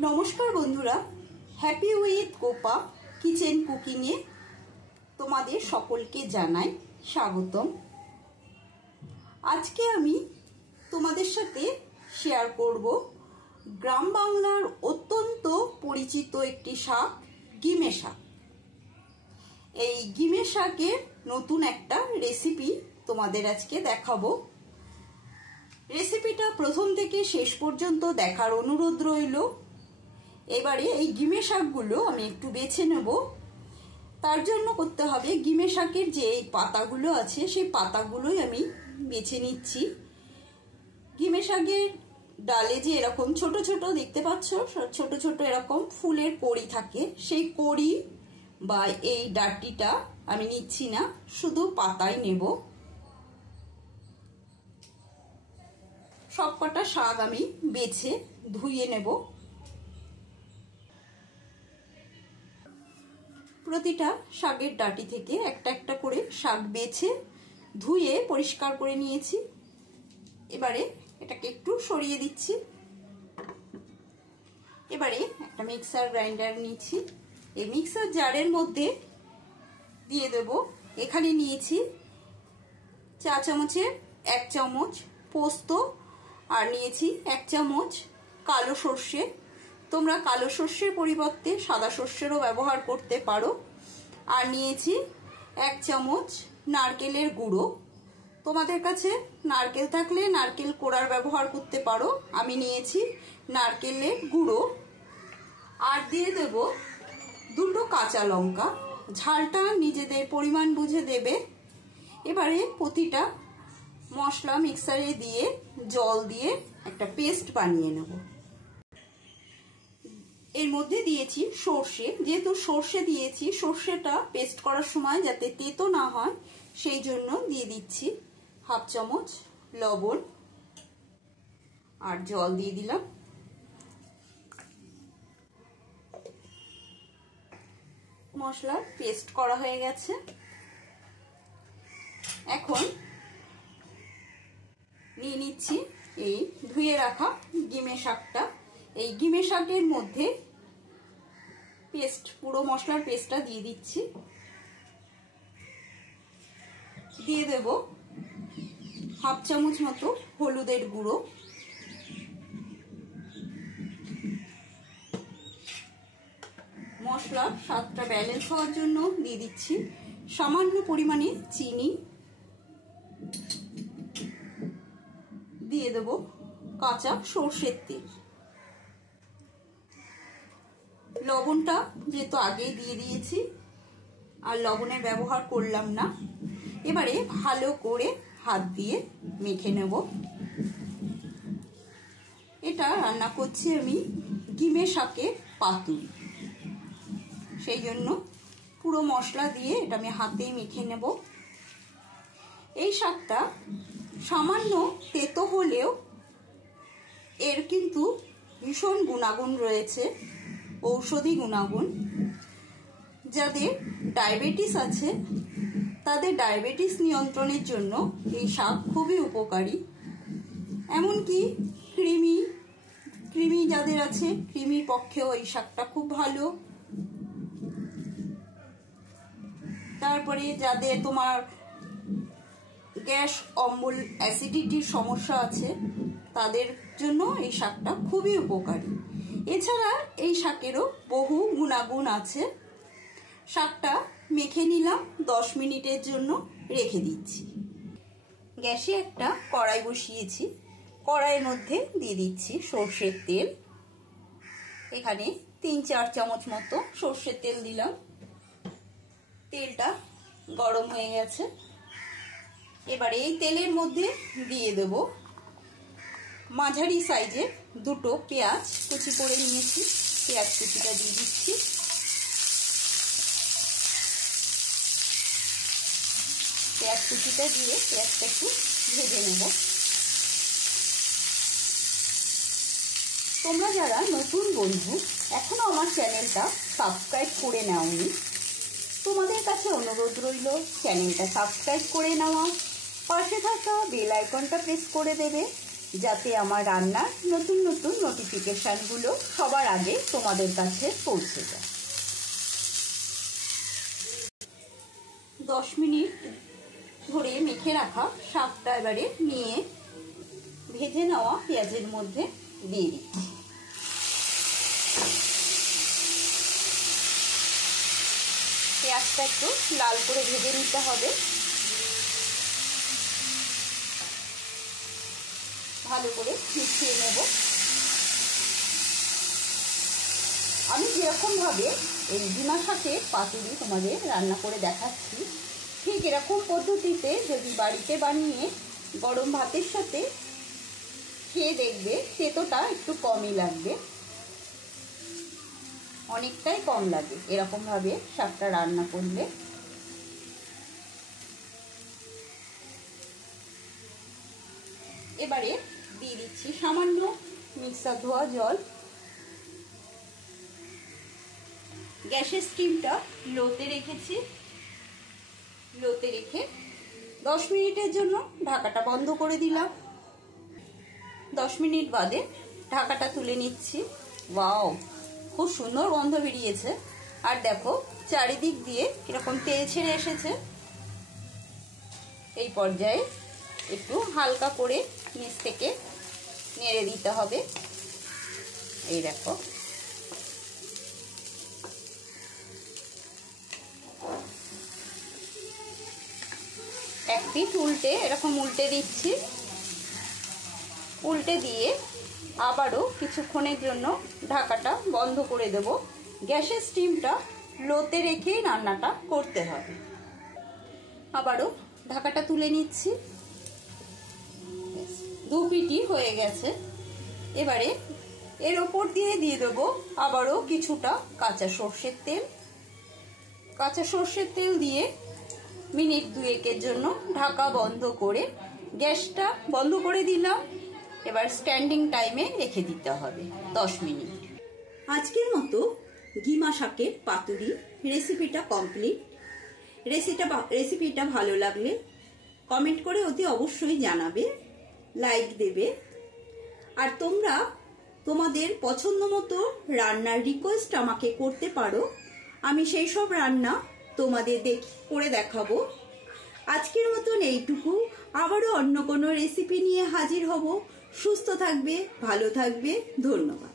नमस्कार बंधुरा happy with Gopa kitchen कुकिंगे तोमादेर सकलके जानाई स्वागतम। आज के आमी तोमादेर साथे शेयर करब ग्राम बांगलार अत्यंत परिचित एकटी शाक गिमे शाक। एई गिमे शाकेर नतून एकटा रेसिपि तोमादेर आजके देखाबो। रेसिपिटा प्रथम थेके शेष पर्यन्त देखार अनुरोध रइलो। एबारे এই গিমে শাকগুলো আমি একটু বেছে নেব। তার জন্য করতে হবে গিমে শাকের যে এই পাতাগুলো আছে সেই পাতাগুলোই আমি বেছে নিচ্ছি। গিমে শাকের ডালে যে এরকম ছোট ছোট দেখতে পাচ্ছ, ছোট ছোট এরকম ফুলের কড়ি থাকে, সেই কড়ি বা এই ডাঁটিটা আমি নিচ্ছি না, শুধু পাতাই নেব। সবকটা শাক আমি বেছে ধুয়ে নেব। প্রতিটা শাকের ডাঁটি থেকে একটা একটা করে শাক বেছে ধুয়ে পরিষ্কার করে নিয়েছি। এবারে এটাকে একটু সরিয়ে দিচ্ছি। এবারে একটা মিক্সার গ্রাইন্ডার নিয়েছি। এই মিক্সার জারের মধ্যে দিয়ে দেব, এখানে নিয়েছি চা চামচের 1 চামচ পোস্ত আর নিয়েছি 1 চামচ কালো সর্ষে। তোমরা কালো সর্ষের পরিবর্তে সাদা সর্ষেরও ব্যবহার করতে পারো। আর নিয়েছি 1 চামচ নারকেলের গুঁড়ো। তোমাদের কাছে নারকেল থাকলে নারকেল কোড়ার ব্যবহার করতে পারো, আমি নিয়েছি নারকেলের গুঁড়ো। আর দিয়ে দেব 2টো কাঁচা লঙ্কা, ঝালটা নিজেদের পরিমাণ বুঝে দেবে। এবারে প্রতিটা মশলা মিক্সারে দিয়ে জল দিয়ে একটা পেস্ট বানিয়ে নেব। এর মধ্যে দিয়েছি সর্ষে, যেহেতু সর্ষে দিয়েছি সর্ষেটা পেস্ট করার সময় যাতে তেতো না হয় সেই জন্য দিয়ে দিচ্ছি 1/2 চামচ লবণ আর জল দিয়ে দিলাম। মশলার পেস্ট করা হয়ে গেছে। এখন নিয়ে নিচ্ছি এই ধুয়ে রাখা গিমে শাকটা। এই গিমে শাকের মধ্যে পেস্ট, পুরো মশলার পেস্টটা দিয়ে দিচ্ছি। দিয়ে দেব 1/2 চামচ মতো হলুদের গুঁড়ো, মশলার স্বাদটা ব্যালেন্স হওয়ার জন্য দিয়ে দিচ্ছি সামান্য পরিমাণে চিনি। দিয়ে দেব কাঁচা সর্ষের তেল। লবণটা যেহেতু আগেই দিয়ে দিয়েছি আর লবণের ব্যবহার করলাম না। এবারে ভালো করে হাত দিয়ে মেখে নেব। এটা রান্না করছি আমি গিমে শাকের পাতুরি, সেই জন্য পুরো মশলা দিয়ে এটা আমি হাতেই মেখে নেব। এই শাকটা সামান্য তেতো হলেও এর কিন্তু ভীষণ গুণাগুণ রয়েছে, ঔষধি গুণাগুণ। যাদের ডায়াবেটিস আছে তাদের ডায়াবেটিস নিয়ন্ত্রণের জন্য এই শাক খুবই উপকারী। এমনকি কৃমি যাদের আছে কৃমির পক্ষেও এই শাকটা খুব ভালো। তারপরে যাদের তোমার গ্যাস অম্বল অ্যাসিডিটির সমস্যা আছে তাদের জন্য এই শাকটা খুবই উপকারী। এছাড়া এই শাকেরও বহু গুণাগুণ আছে। শাকটা মেখে নিলাম, 10 মিনিটের জন্য রেখে দিচ্ছি। গ্যাসে একটা কড়াই বসিয়েছি, কড়াইয়ের মধ্যে দিয়ে দিচ্ছি সর্ষের তেল। এখানে 3-4 চামচ মতো সর্ষের তেল দিলাম। তেলটা গরম হয়ে গেছে। এবারে এই তেলের মধ্যে দিয়ে দেব মাঝারি সাইজের 2টো পেঁয়াজ কুচি করে নিয়েছি। পেঁয়াজ কুচিটা দিয়ে দিচ্ছি। পেঁয়াজ কুচিটা দিয়ে পেঁয়াজটা একটু ভেজে নেব। তোমরা যারা নতুন বন্ধু এখনো আমার চ্যানেলটা সাবস্ক্রাইব করে নাওনি, তোমাদের কাছে অনুরোধ রইল চ্যানেলটা সাবস্ক্রাইব করে নেওয়া, পাশে থাকা বেল আইকনটা প্রেস করে দেবে যাতে আমার রান্নার নতুন নতুন নোটিফিকেশানগুলো সবার আগে তোমাদের কাছে পৌঁছে যায়। 10 মিনিট ধরে মেখে রাখা শাকটা এবারে নিয়ে ভেজে নেওয়া পেঁয়াজের মধ্যে দিয়ে দিচ্ছি। পেঁয়াজটা একটু লাল করে ভেজে নিতে হবে। ভালো করে মিশিয়ে নেব। আমি যেরকমভাবে এই ডিমা শাকের পাতুরি তোমাদের রান্না করে দেখাচ্ছি, ঠিক এরকম পদ্ধতিতে যদি বাড়িতে বানিয়ে গরম ভাতের সাথে খেয়ে দেখবে, তেতোটা একটু কমই লাগবে, অনেকটাই কম লাগে এরকমভাবে শাকটা রান্না করলে। এবারে দিয়ে দিচ্ছি সামান্য মিক্সার ধোয়া জল। গ্যাসের স্টিমটা লোতে রেখেছি। লোতে রেখে 10 মিনিটের জন্য ঢাকাটা বন্ধ করে দিলাম। 10 মিনিট বাদে ঢাকাটা তুলে নিচ্ছি। ওয়াও, খুব সুন্দর গন্ধ বেরিয়েছে। আর দেখো চারিদিক দিয়ে এরকম তেল ছেড়ে এসেছে। এই পর্যায়ে একটু হালকা করে নিচ থেকে নেড়ে দিতে হবে। এই দেখো, এক পিঠ উল্টে এরকম উল্টে দিচ্ছি। উল্টে দিয়ে আবারও কিছুক্ষণের জন্য ঢাকাটা বন্ধ করে দেব। গ্যাসের স্টিমটা লোতে রেখেই রান্নাটা করতে হবে। আবারও ঢাকাটা তুলে নিচ্ছি। 2 পিঠই হয়ে গেছে। এবারে এর ওপর দিয়ে দেবো আবারও কিছুটা কাঁচা সর্ষের তেল। কাঁচা সর্ষের তেল দিয়ে মিনিট 2-1 জন্য ঢাকা বন্ধ করে গ্যাসটা বন্ধ করে দিলাম। এবার স্ট্যান্ডিং টাইমে রেখে দিতে হবে 10 মিনিট। আজকের মতো ডিমা শাকের পাতুরি রেসিপিটা কমপ্লিট। রেসিপিটা ভালো লাগলে কমেন্ট করে অতি অবশ্যই জানাবে, লাইক দেবে। আর তোমরা তোমাদের পছন্দ মতো রান্নার রিকোয়েস্ট আমাকে করতে পারো। আমি সেই সব রান্না তোমাদের করে দেখাবো। আজকের মতন এইটুকু। আবারও অন্য কোনো রেসিপি নিয়ে হাজির হব। সুস্থ থাকবে, ভালো থাকবে। ধন্যবাদ।